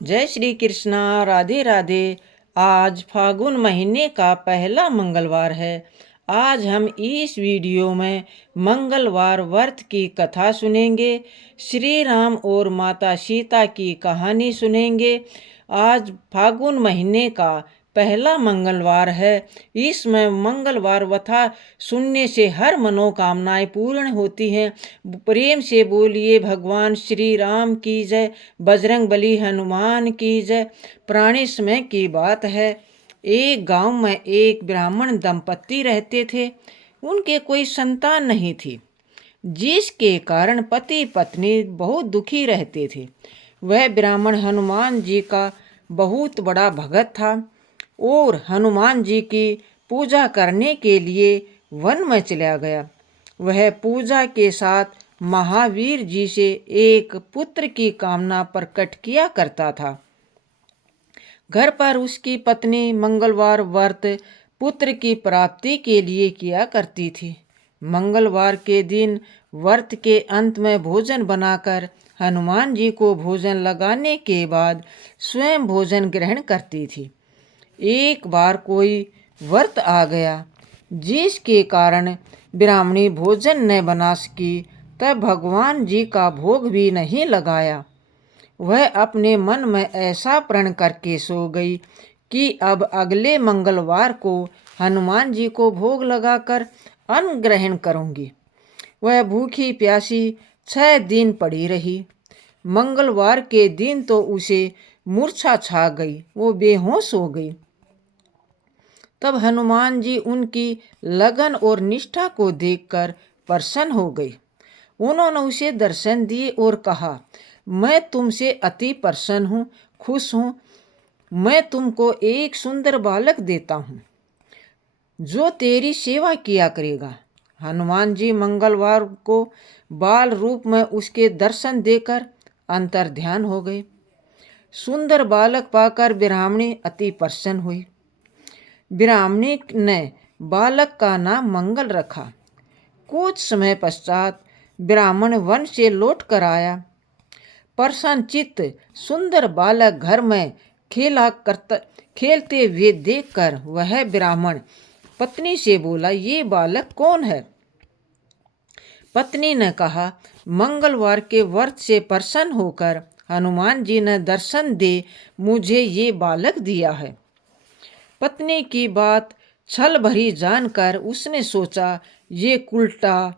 जय श्री कृष्णा। राधे राधे। आज फागुन महीने का पहला मंगलवार है। आज हम इस वीडियो में मंगलवार व्रत की कथा सुनेंगे। श्री राम और माता सीता की कहानी सुनेंगे। आज फागुन महीने का पहला मंगलवार है। इसमें मंगलवार कथा सुनने से हर मनोकामनाएं पूर्ण होती हैं। प्रेम से बोलिए भगवान श्री राम की जय, बजरंग बली हनुमान की जय। पुराने समय की बात है, एक गांव में एक ब्राह्मण दंपत्ति रहते थे। उनके कोई संतान नहीं थी, जिसके कारण पति पत्नी बहुत दुखी रहते थे। वह ब्राह्मण हनुमान जी का बहुत बड़ा भगत था और हनुमान जी की पूजा करने के लिए वन में चला गया। वह पूजा के साथ महावीर जी से एक पुत्र की कामना प्रकट किया करता था। घर पर उसकी पत्नी मंगलवार व्रत पुत्र की प्राप्ति के लिए किया करती थी। मंगलवार के दिन व्रत के अंत में भोजन बनाकर हनुमान जी को भोजन लगाने के बाद स्वयं भोजन ग्रहण करती थी। एक बार कोई व्रत आ गया, जिसके कारण ब्राह्मणी भोजन न बना सकी, तब भगवान जी का भोग भी नहीं लगाया। वह अपने मन में ऐसा प्रण करके सो गई कि अब अगले मंगलवार को हनुमान जी को भोग लगाकर अन्न ग्रहण करूंगी। वह भूखी प्यासी 6 दिन पड़ी रही। मंगलवार के दिन तो उसे मूर्छा छा गई, वो बेहोश हो गई। तब हनुमान जी उनकी लगन और निष्ठा को देखकर प्रसन्न हो गई। उन्होंने उसे दर्शन दिए और कहा, मैं तुमसे अति प्रसन्न हूँ, खुश हूँ। मैं तुमको एक सुंदर बालक देता हूँ जो तेरी सेवा किया करेगा। हनुमान जी मंगलवार को बाल रूप में उसके दर्शन देकर अंतर्ध्यान हो गए। सुंदर बालक पाकर ब्राह्मणी अति प्रसन्न हुई। ब्राह्मणी ने बालक का नाम मंगल रखा। कुछ समय पश्चात ब्राह्मण वन से लौट कर आया। प्रसन्नचित्त सुंदर बालक घर में खेलते हुए देखकर वह ब्राह्मण पत्नी से बोला, ये बालक कौन है? पत्नी ने कहा, मंगलवार के व्रत से प्रसन्न होकर हनुमान जी ने दर्शन दे मुझे ये बालक दिया है। पत्नी की बात छल भरी जानकर उसने सोचा, ये कुलटा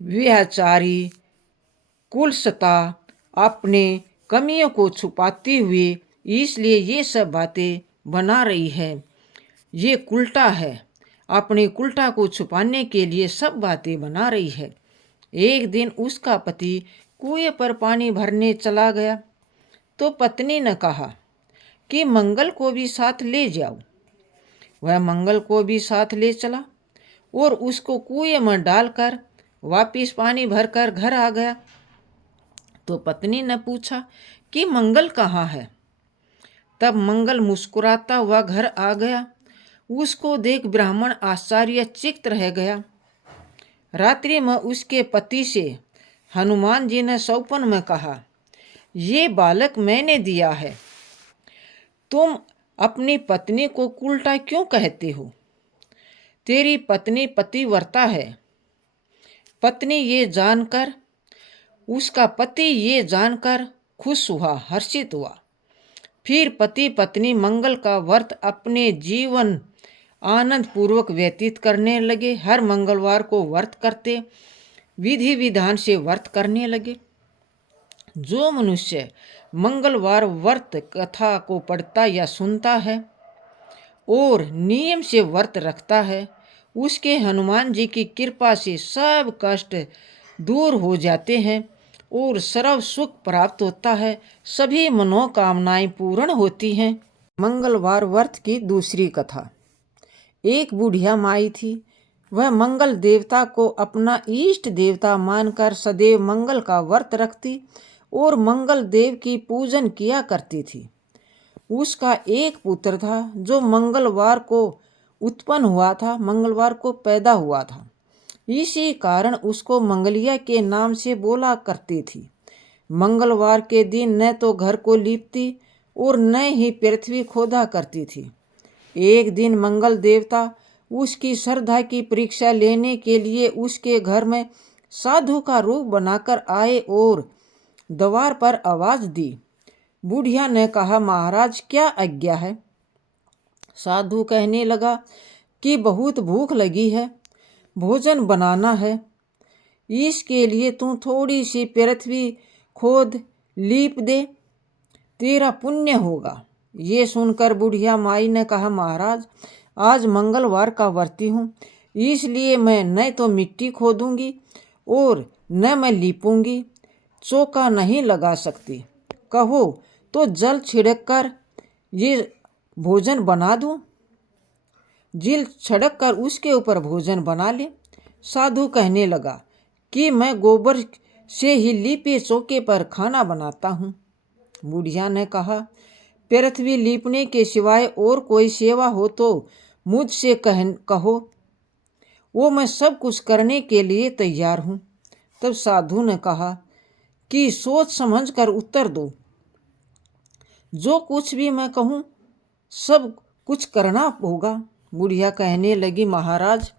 व्यभिचारी कुलसता अपने कमियों को छुपाती हुई इसलिए ये सब बातें बना रही है। ये कुलटा है, अपनी कुलटा को छुपाने के लिए सब बातें बना रही है। एक दिन उसका पति कुएं पर पानी भरने चला गया तो पत्नी ने कहा कि मंगल को भी साथ ले जाओ। वह मंगल को भी साथ ले चला और उसको कुएं में डालकर वापिस पानी भरकर घर आ गया। तो पत्नी ने पूछा कि मंगल कहाँ है? तब मंगल मुस्कुराता हुआ घर आ गया। उसको देख ब्राह्मण आश्चर्यचकित रह गया। रात्रि में उसके पति से हनुमान जी ने स्वप्न में कहा, ये बालक मैंने दिया है। तुम अपनी पत्नी को कुलटा क्यों कहते हो? तेरी पत्नी पतिव्रता है। पत्नी ये जानकर उसका पति ये जानकर खुश हुआ, हर्षित हुआ। फिर पति पत्नी मंगल का व्रत अपने जीवन आनंद पूर्वक व्यतीत करने लगे। हर मंगलवार को व्रत करते, विधि विधान से व्रत करने लगे। जो मनुष्य मंगलवार व्रत कथा को पढ़ता या सुनता है और नियम से व्रत रखता है, उसके हनुमान जी की कृपा से सब कष्ट दूर हो जाते हैं और सर्व सुख प्राप्त होता है। सभी मनोकामनाएं पूर्ण होती हैं। मंगलवार व्रत की दूसरी कथा। एक बुढ़िया माई थी। वह मंगल देवता को अपना इष्ट देवता मानकर सदैव मंगल का व्रत रखती और मंगल देव की पूजन किया करती थी। उसका एक पुत्र था जो मंगलवार को उत्पन्न हुआ था, मंगलवार को पैदा हुआ था। इसी कारण उसको मंगलिया के नाम से बोला करती थी। मंगलवार के दिन न तो घर को लीपती और न ही पृथ्वी खोदा करती थी। एक दिन मंगल देवता उसकी श्रद्धा की परीक्षा लेने के लिए उसके घर में साधु का रूप बनाकर आए और द्वार पर आवाज दी। बुढ़िया ने कहा, महाराज क्या आज्ञा है? साधु कहने लगा कि बहुत भूख लगी है, भोजन बनाना है। इसके लिए तू थोड़ी सी पृथ्वी खोद लीप दे, तेरा पुण्य होगा। ये सुनकर बुढ़िया माई ने कहा, महाराज आज मंगलवार का व्रती हूँ, इसलिए मैं न तो मिट्टी खोदूंगी और न मैं लीपूंगी, चौका नहीं लगा सकती। कहो तो जल छिड़क कर ये भोजन बना दूं। जल छिड़क कर उसके ऊपर भोजन बना ले। साधु कहने लगा कि मैं गोबर से ही लीपे चौके पर खाना बनाता हूँ। बुढ़िया ने कहा, पृथ्वी लीपने के सिवाय और कोई सेवा हो तो मुझसे कहो, वो मैं सब कुछ करने के लिए तैयार हूँ। तब साधु ने कहा कि सोच समझ कर उत्तर दो, जो कुछ भी मैं कहूँ सब कुछ करना होगा। बुढ़िया कहने लगी, महाराज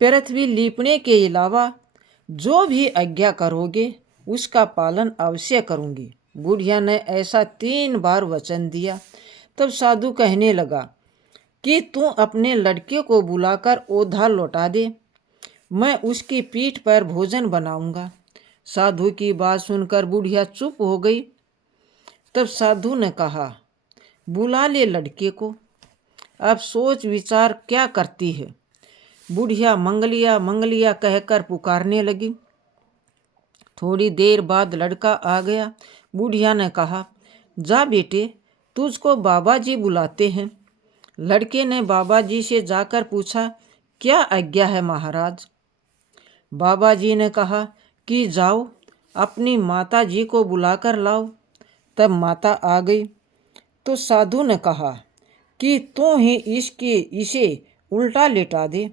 पृथ्वी लीपने के अलावा जो भी आज्ञा करोगे उसका पालन अवश्य करूँगी। बुढ़िया ने ऐसा 3 बार वचन दिया। तब साधु कहने लगा कि तू अपने लड़के को बुलाकर ओधा लौटा दे, मैं उसकी पीठ पर भोजन बनाऊंगा। साधु की बात सुनकर बुढ़िया चुप हो गई। तब साधु ने कहा, बुला ले लड़के को, अब सोच विचार क्या करती है। बुढ़िया मंगलिया मंगलिया कहकर पुकारने लगी। थोड़ी देर बाद लड़का आ गया। बुढ़िया ने कहा, जा बेटे, तुझको बाबा जी बुलाते हैं। लड़के ने बाबा जी से जाकर पूछा, क्या आज्ञा है महाराज? बाबा जी ने कहा कि जाओ अपनी माता जी को बुलाकर लाओ। तब माता आ गई तो साधु ने कहा कि तू ही इसे उल्टा लेटा दे।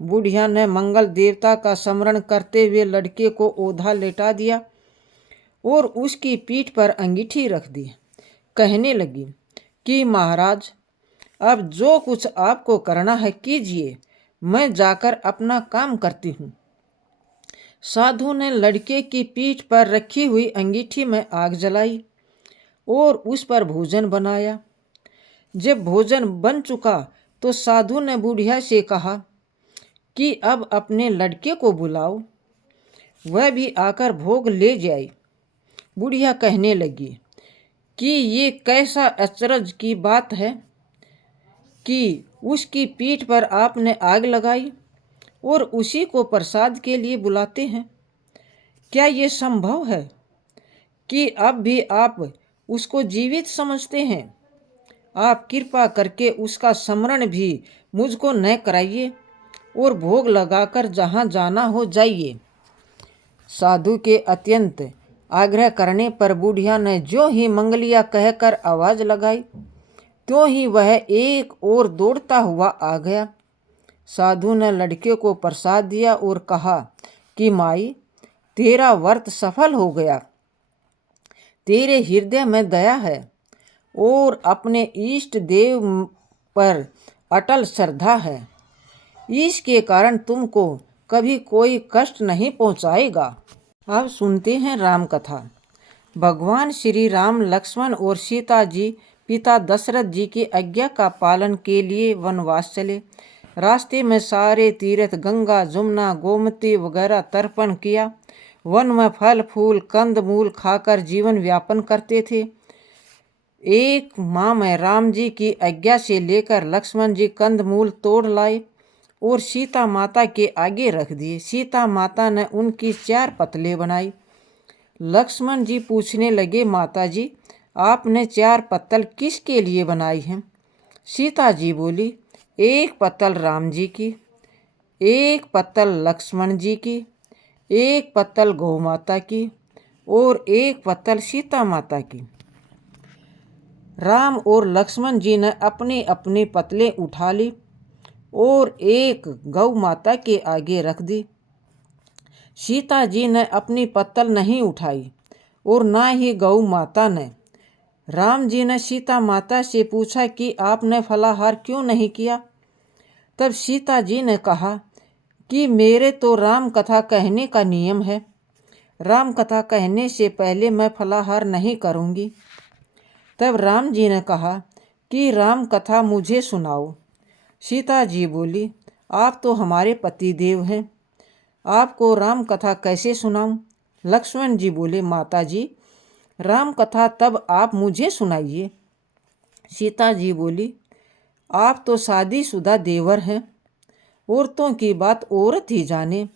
बुढ़िया ने मंगल देवता का स्मरण करते हुए लड़के को ओधा लेटा दिया और उसकी पीठ पर अंगीठी रख दी। कहने लगी कि महाराज अब जो कुछ आपको करना है कीजिए, मैं जाकर अपना काम करती हूँ। साधु ने लड़के की पीठ पर रखी हुई अंगीठी में आग जलाई और उस पर भोजन बनाया। जब भोजन बन चुका तो साधु ने बुढ़िया से कहा कि अब अपने लड़के को बुलाओ, वह भी आकर भोग ले जाए। बुढ़िया कहने लगी कि ये कैसा अचरज की बात है कि उसकी पीठ पर आपने आग लगाई और उसी को प्रसाद के लिए बुलाते हैं। क्या ये संभव है कि अब भी आप उसको जीवित समझते हैं? आप कृपा करके उसका स्मरण भी मुझको न कराइए और भोग लगाकर जहाँ जाना हो जाइए। साधु के अत्यंत आग्रह करने पर बुढ़िया ने जो ही मंगलिया कहकर आवाज लगाई, त्यों ही वह एक और दौड़ता हुआ आ गया। साधु ने लड़के को प्रसाद दिया और कहा कि माई, तेरा व्रत सफल हो गया। तेरे हृदय में दया है और अपने इष्ट देव पर अटल श्रद्धा है, इसके कारण तुमको कभी कोई कष्ट नहीं पहुंचाएगा। अब सुनते हैं राम कथा। भगवान श्री राम लक्ष्मण और सीता जी पिता दशरथ जी की आज्ञा का पालन के लिए वनवास चले। रास्ते में सारे तीर्थ गंगा जमुना गोमती वगैरह तर्पण किया। वन में फल फूल कंद मूल खाकर जीवन व्यापन करते थे। एक माह में राम जी की आज्ञा से लेकर लक्ष्मण जी कंद मूल तोड़ लाए और सीता माता के आगे रख दिए। सीता माता ने उनकी 4 पतले बनाई। लक्ष्मण जी पूछने लगे, माता जी आपने 4 पत्तल किसके लिए बनाई हैं? सीता जी बोली, 1 पत्तल राम जी की, 1 पत्तल लक्ष्मण जी की, 1 पत्तल गौ माता की और 1 पत्तल सीता माता की। राम और लक्ष्मण जी ने अपने अपने पतले उठा ली और एक गौ माता के आगे रख दी। सीता जी ने अपनी पत्तल नहीं उठाई और ना ही गौ माता ने। राम जी ने सीता माता से पूछा कि आपने फलाहार क्यों नहीं किया। तब सीता जी ने कहा कि मेरे तो राम कथा कहने का नियम है, राम कथा कहने से पहले मैं फलाहार नहीं करूँगी। तब राम जी ने कहा कि राम कथा मुझे सुनाओ। सीता जी बोली, आप तो हमारे पति देव हैं, आपको राम कथा कैसे सुनाऊं। लक्ष्मण जी बोले, माता जी राम कथा तब आप मुझे सुनाइए। सीता जी बोली, आप तो शादीशुदा देवर हैं, औरतों की बात औरत ही जाने।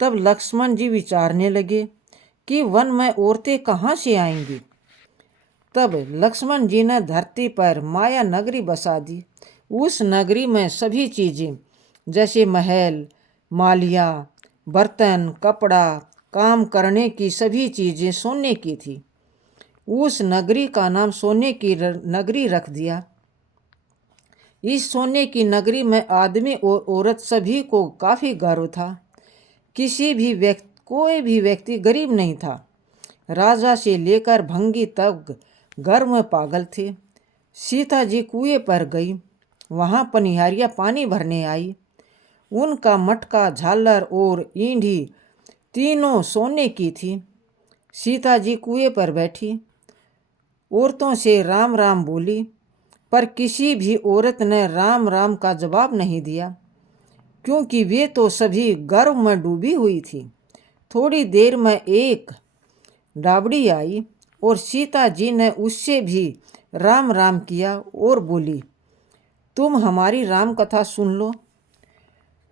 तब लक्ष्मण जी विचारने लगे कि वन में औरतें कहाँ से आएंगी। तब लक्ष्मण जी ने धरती पर माया नगरी बसा दी। उस नगरी में सभी चीज़ें जैसे महल, मालिया, बर्तन, कपड़ा, काम करने की सभी चीज़ें सोने की थी। उस नगरी का नाम सोने की नगरी रख दिया। इस सोने की नगरी में आदमी और औरत सभी को काफ़ी गर्व था। कोई भी व्यक्ति गरीब नहीं था। राजा से लेकर भंगी तक गर्व में पागल थे। सीता जी कुएं पर गई, वहाँ पनिहारियाँ पानी भरने आई। उनका मटका, झालर और ईंधी तीनों सोने की थी। सीता जी कुएं पर बैठी, औरतों से राम राम बोली, पर किसी भी औरत ने राम राम का जवाब नहीं दिया, क्योंकि वे तो सभी गर्व में डूबी हुई थी। थोड़ी देर में एक डाबड़ी आई और सीता जी ने उससे भी राम राम किया और बोली, तुम हमारी राम कथा सुन लो।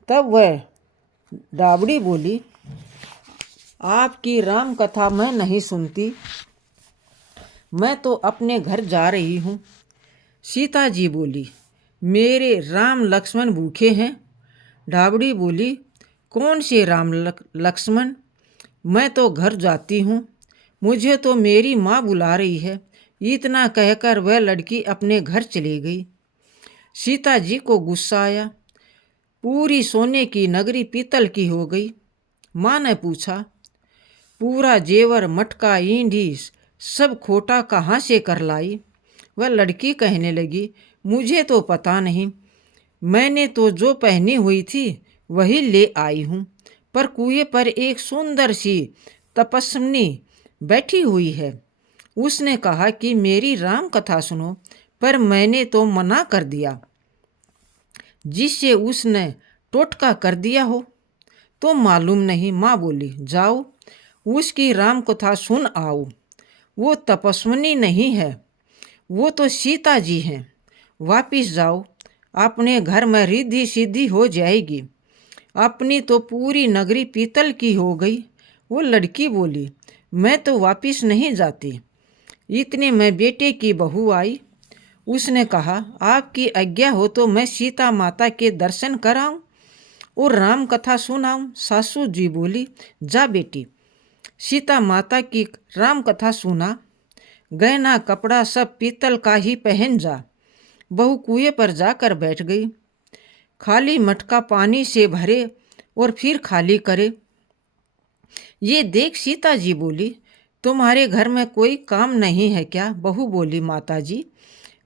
तब वह डाबड़ी बोली, आपकी राम कथा मैं नहीं सुनती, मैं तो अपने घर जा रही हूँ। सीता जी बोली, मेरे राम लक्ष्मण भूखे हैं। डाबड़ी बोली, कौन से राम लक्ष्मण, मैं तो घर जाती हूँ, मुझे तो मेरी माँ बुला रही है। इतना कहकर वह लड़की अपने घर चली गई। सीता जी को गुस्सा आया। पूरी सोने की नगरी पीतल की हो गई। माँ ने पूछा, पूरा जेवर, मटका, ईंधी सब खोटा कहाँ से कर लाई। वह लड़की कहने लगी, मुझे तो पता नहीं, मैंने तो जो पहनी हुई थी वही ले आई हूँ, पर कुएं पर एक सुंदर सी तपस्विनी बैठी हुई है। उसने कहा कि मेरी राम कथा सुनो, पर मैंने तो मना कर दिया, जिससे उसने टोटका कर दिया हो तो मालूम नहीं। माँ बोली, जाओ उसकी राम कथा सुन आओ। वो तपस्विनी नहीं है, वो तो सीता जी हैं। वापिस जाओ, अपने घर में रिद्धि सिद्धि हो जाएगी। अपनी तो पूरी नगरी पीतल की हो गई। वो लड़की बोली, मैं तो वापिस नहीं जाती। इतने में बेटे की बहू आई। उसने कहा, आपकी आज्ञा हो तो मैं सीता माता के दर्शन कराऊं और राम कथा सुनाऊं। सासू जी बोली, जा बेटी। सीता माता की राम कथा सुना। गहना कपड़ा सब पीतल का ही पहन जा। बहू कुएं पर जाकर बैठ गई। खाली मटका पानी से भरे और फिर खाली करे। ये देख सीता जी बोली, तुम्हारे घर में कोई काम नहीं है क्या। बहू बोली, माता जी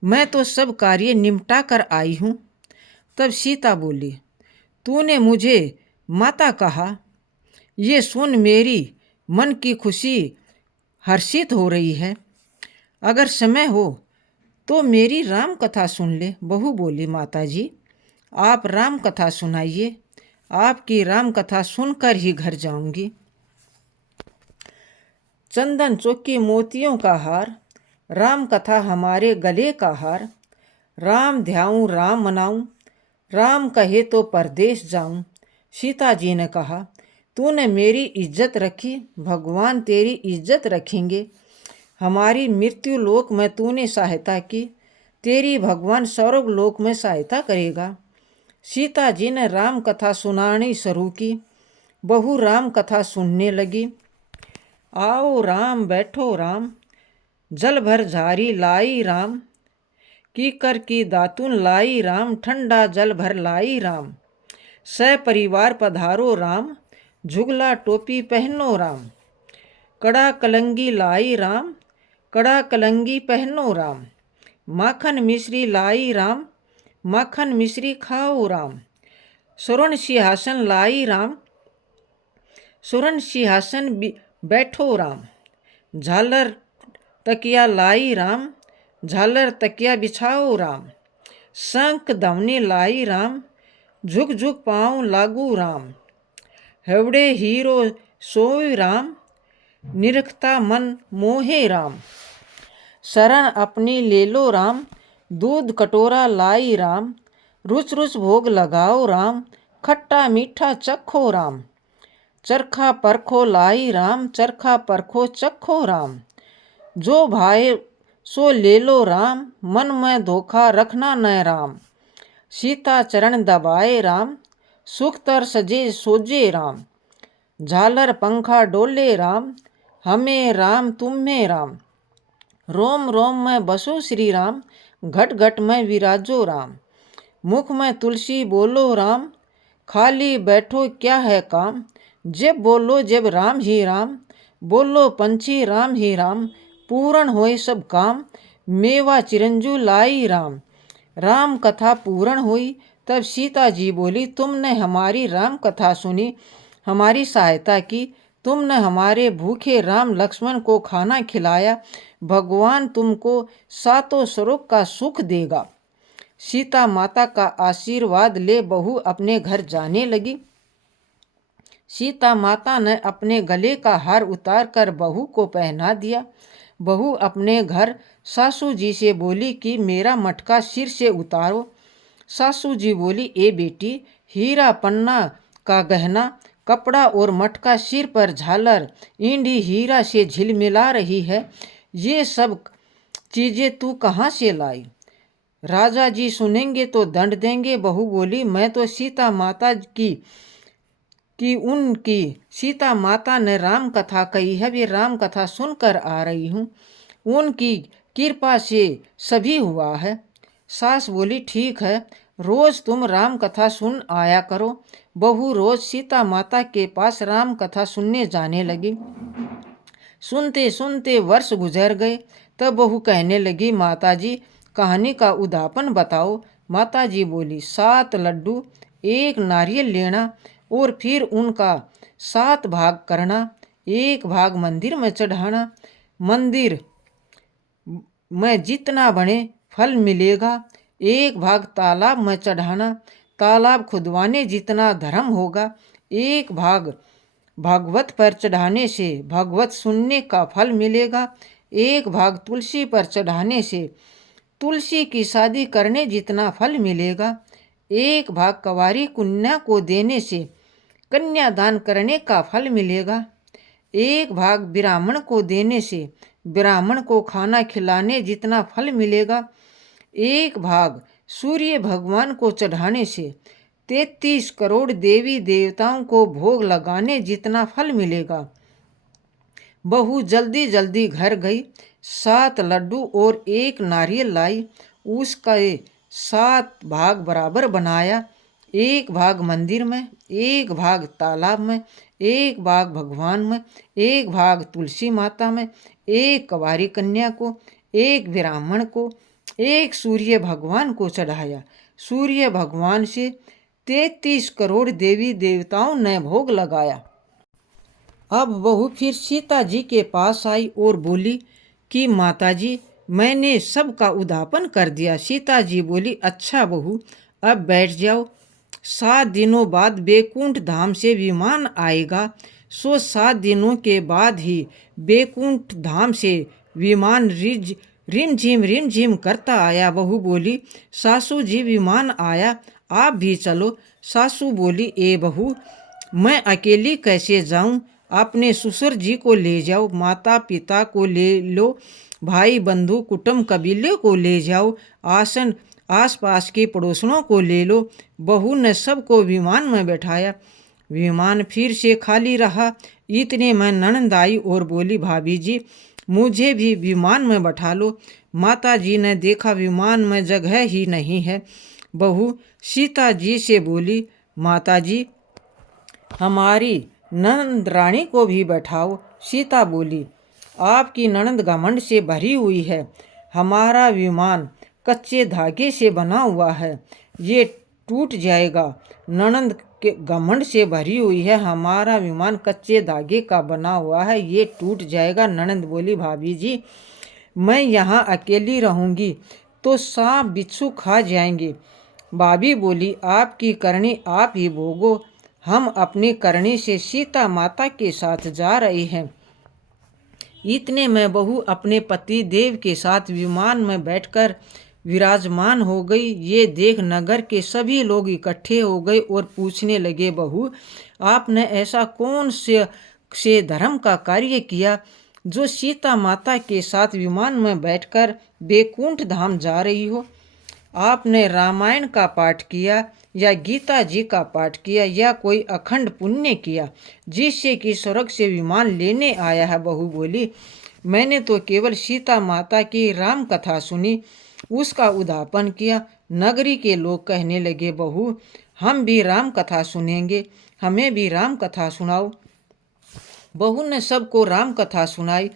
मैं तो सब कार्य निपटा कर आई हूँ। तब सीता बोली, तूने मुझे माता कहा, ये सुन मेरी मन की खुशी हर्षित हो रही है। अगर समय हो तो मेरी राम कथा सुन ले। बहू बोली, माता जी आप राम कथा सुनाइए, आपकी राम कथा सुनकर ही घर जाऊंगी। चंदन चौकी मोतियों का हार, राम कथा हमारे गले का हार। राम ध्याऊं राम मनाऊं, राम कहे तो परदेश जाऊं। सीता जी ने कहा, तूने मेरी इज्जत रखी, भगवान तेरी इज्जत रखेंगे। हमारी मृत्यु लोक में तूने सहायता की, तेरी भगवान स्वर्ग लोक में सहायता करेगा। सीता जी ने राम कथा सुनानी शुरू की। बहू राम कथा सुनने लगी। आओ राम बैठो राम, जल भर झारी लाई राम। कीकर की दातुन लाई राम, ठंडा जल भर लाई राम। सपरिवार पधारो राम, झुगला टोपी पहनो राम। कड़ा कलंगी लाई राम, कड़ा कलंगी पहनो राम, माखन मिश्री लाई राम, माखन मिश्री खाओ राम। स्वर्ण सिंहासन लाई राम, स्वर्ण सिंहासन बैठो राम। झालर तकिया लाई राम, झालर तकिया बिछाओ राम। शंख धवनी लाई राम, झुक झुक पाँव लागू राम। हवड़े हीरो सोई राम, निरखता मन मोहे राम। शरण अपनी ले लो राम, दूध कटोरा लाई राम। रुच रुच भोग लगाओ राम, खट्टा मीठा चखो राम। चरखा परखो लाई राम, चरखा परखो चखो राम। जो भाए सो ले लो राम, मन में धोखा रखना न राम। सीता चरण दबाए राम, सुख तर सजे सोजे राम। झालर पंखा डोले राम, हमें राम तुम्हें राम। रोम रोम में बसो श्री राम, घट घट में विराजो राम। मुख में तुलसी बोलो राम, खाली बैठो क्या है काम। जब बोलो जब राम ही राम, बोलो पंछी राम ही राम। पूर्ण होए सब काम, मेवा चिरंजू लाई राम। राम कथा पूर्ण हुई तब सीता जी बोली, तुमने हमारी राम कथा सुनी, हमारी सहायता की। तुमने हमारे भूखे राम लक्ष्मण को खाना खिलाया, भगवान तुमको सातों स्वरूप का सुख देगा। सीता माता का आशीर्वाद ले बहू अपने घर जाने लगी। सीता माता ने अपने गले का हार उतार कर बहू को पहना दिया। बहू अपने घर सासू जी से बोली कि मेरा मटका सिर से उतारो। सासू जी बोली, ए बेटी, हीरा पन्ना का गहना, कपड़ा और मटका, सिर पर झालर, ईंडी हीरा से झिलमिला रही है, ये सब चीजें तू कहाँ से लाई? राजा जी सुनेंगे तो दंड देंगे। बहू बोली, मैं तो सीता माता उनकी सीता माता ने राम कथा कही है, वे राम कथा सुनकर आ रही हूँ, उनकी कृपा से सभी हुआ है। सास बोली, ठीक है, रोज तुम राम कथा सुन आया करो। बहू रोज सीता माता के पास राम कथा सुनने जाने लगी। सुनते सुनते वर्ष गुजर गए। तब बहू कहने लगी, माता जी कहानी का उदापन बताओ। माता जी बोली, 7 लड्डू, 1 नारियल लेना और फिर उनका 7 भाग करना। 1 भाग मंदिर में चढ़ाना, मंदिर में जितना बने फल मिलेगा। 1 भाग तालाब में चढ़ाना, तालाब खुदवाने जितना धर्म होगा। 1 भाग भागवत पर चढ़ाने से भागवत सुनने का फल मिलेगा। 1 भाग तुलसी पर चढ़ाने से तुलसी की शादी करने जितना फल मिलेगा। 1 भाग कंवारी कन्या को देने से कन्यादान करने का फल मिलेगा। 1 भाग ब्राह्मण को देने से ब्राह्मण को खाना खिलाने जितना फल मिलेगा। 1 भाग सूर्य भगवान को चढ़ाने से 33 करोड़ देवी देवताओं को भोग लगाने जितना फल मिलेगा। बहू जल्दी जल्दी घर गई, 7 लड्डू और 1 नारियल लाई। उसका 7 भाग बराबर बनाया। 1 भाग मंदिर में, 1 भाग तालाब में, 1 भाग भगवान में, 1 भाग तुलसी माता में, 1 कंवारी कन्या को, 1 ब्राह्मण को, 1 सूर्य भगवान को चढ़ाया। सूर्य भगवान से 33 करोड़ देवी देवताओं ने भोग लगाया। अब बहू फिर सीता जी के पास आई और बोली कि माता जी, मैंने सबका उदापन कर दिया। सीता जी बोली, अच्छा बहू, अब बैठ जाओ। 7 दिनों बाद बैकुंठ धाम से विमान आएगा, सो 7 दिनों के बाद ही बैकुंठ धाम से विमान रिमझिम करता आया। बहू बोली, सासू जी विमान आया, आप भी चलो। सासू बोली, ए बहू, मैं अकेली कैसे जाऊं? अपने ससुर जी को ले जाओ, माता पिता को ले लो, भाई बंधु कुटुंब कबीले को ले जाओ, आसपास के पड़ोसनों को ले लो। बहू ने सबको विमान में बैठाया। विमान फिर से खाली रहा। इतने में ननद आई और बोली, भाभी जी, मुझे भी विमान में बैठा लो। माता जी ने देखा विमान में जगह ही नहीं है। बहू सीता जी से बोली, माता जी, हमारी नंद रानी को भी बैठाओ। सीता बोली, आपकी ननद घमंड से भरी हुई है। हमारा विमान कच्चे धागे से बना हुआ है, ये टूट जाएगा। ननद के घमंड से भरी हुई है, हमारा विमान कच्चे धागे का बना हुआ है, ये टूट जाएगा। ननद बोली, भाभी जी मैं यहाँ अकेली रहूँगी तो सांप बिच्छू खा जाएंगे। भाभी बोली, आपकी करनी आप ही भोगो, हम अपनी करनी से सीता माता के साथ जा रहे हैं। इतने में बहू अपने पति देव के साथ विमान में बैठकर विराजमान हो गई। ये देख नगर के सभी लोग इकट्ठे हो गए और पूछने लगे, बहू आपने ऐसा कौन से धर्म का कार्य किया जो सीता माता के साथ विमान में बैठकर बैकुंठ धाम जा रही हो? आपने रामायण का पाठ किया या गीता जी का पाठ किया या कोई अखंड पुण्य किया जिससे कि स्वर्ग से विमान लेने आया है? बहू बोली, मैंने तो केवल सीता माता की राम कथा सुनी, उसका उद्यापन किया। नगरी के लोग कहने लगे, बहू हम भी राम कथा सुनेंगे, हमें भी राम कथा सुनाओ। बहू ने सबको राम कथा सुनाई।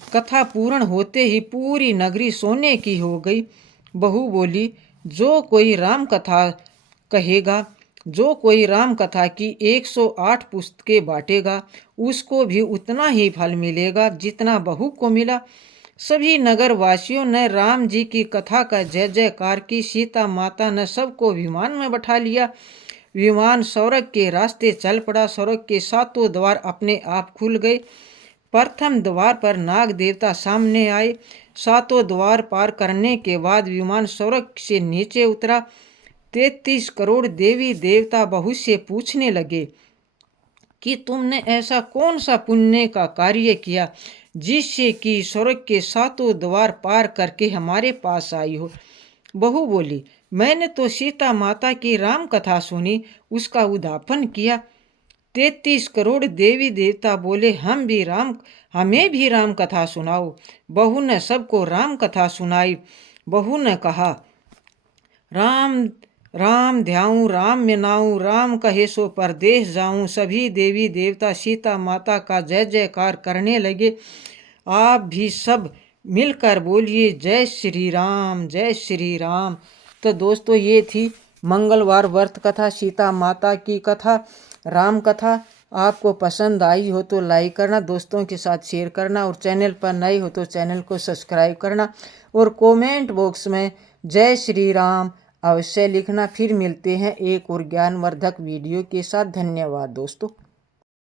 कथा पूर्ण होते ही पूरी नगरी सोने की हो गई। बहू बोली, जो कोई राम कथा कहेगा, जो कोई राम कथा की 108 पुस्तकें बांटेगा, उसको भी उतना ही फल मिलेगा जितना बहू को मिला। सभी नगर वासियों ने राम जी की कथा का जय जयकार की। सीता माता ने सबको विमान में बैठा लिया। विमान स्वर्ग के रास्ते चल पड़ा। स्वर्ग के सातों द्वार अपने आप खुल गए। प्रथम द्वार पर नाग देवता सामने आए। सातों द्वार पार करने के बाद विमान स्वर्ग से नीचे उतरा। 33 करोड़ देवी देवता बहू से पूछने लगे कि तुमने ऐसा कौन सा पुण्य का कार्य किया जिससे कि स्वर्ग के सातों द्वार पार करके हमारे पास आई हो? बहू बोली, मैंने तो सीता माता की राम कथा सुनी, उसका उद्यापन किया। 33 करोड़ देवी देवता बोले, हमें भी राम कथा सुनाओ। बहू ने सबको राम कथा सुनाई। बहू ने कहा, राम राम ध्याऊं राम मिनाऊं, राम कहे सो परदेश जाऊं। सभी देवी देवता सीता माता का जय जयकार करने लगे। आप भी सब मिलकर बोलिए, जय श्री राम, जय श्री राम। तो दोस्तों ये थी मंगलवार व्रत कथा, सीता माता की कथा, राम कथा। आपको पसंद आई हो तो लाइक करना, दोस्तों के साथ शेयर करना, और चैनल पर नए हो तो चैनल को सब्सक्राइब करना, और कमेंट बॉक्स में जय श्री राम अवश्य लिखना। फिर मिलते हैं एक और ज्ञानवर्धक वीडियो के साथ। धन्यवाद दोस्तों।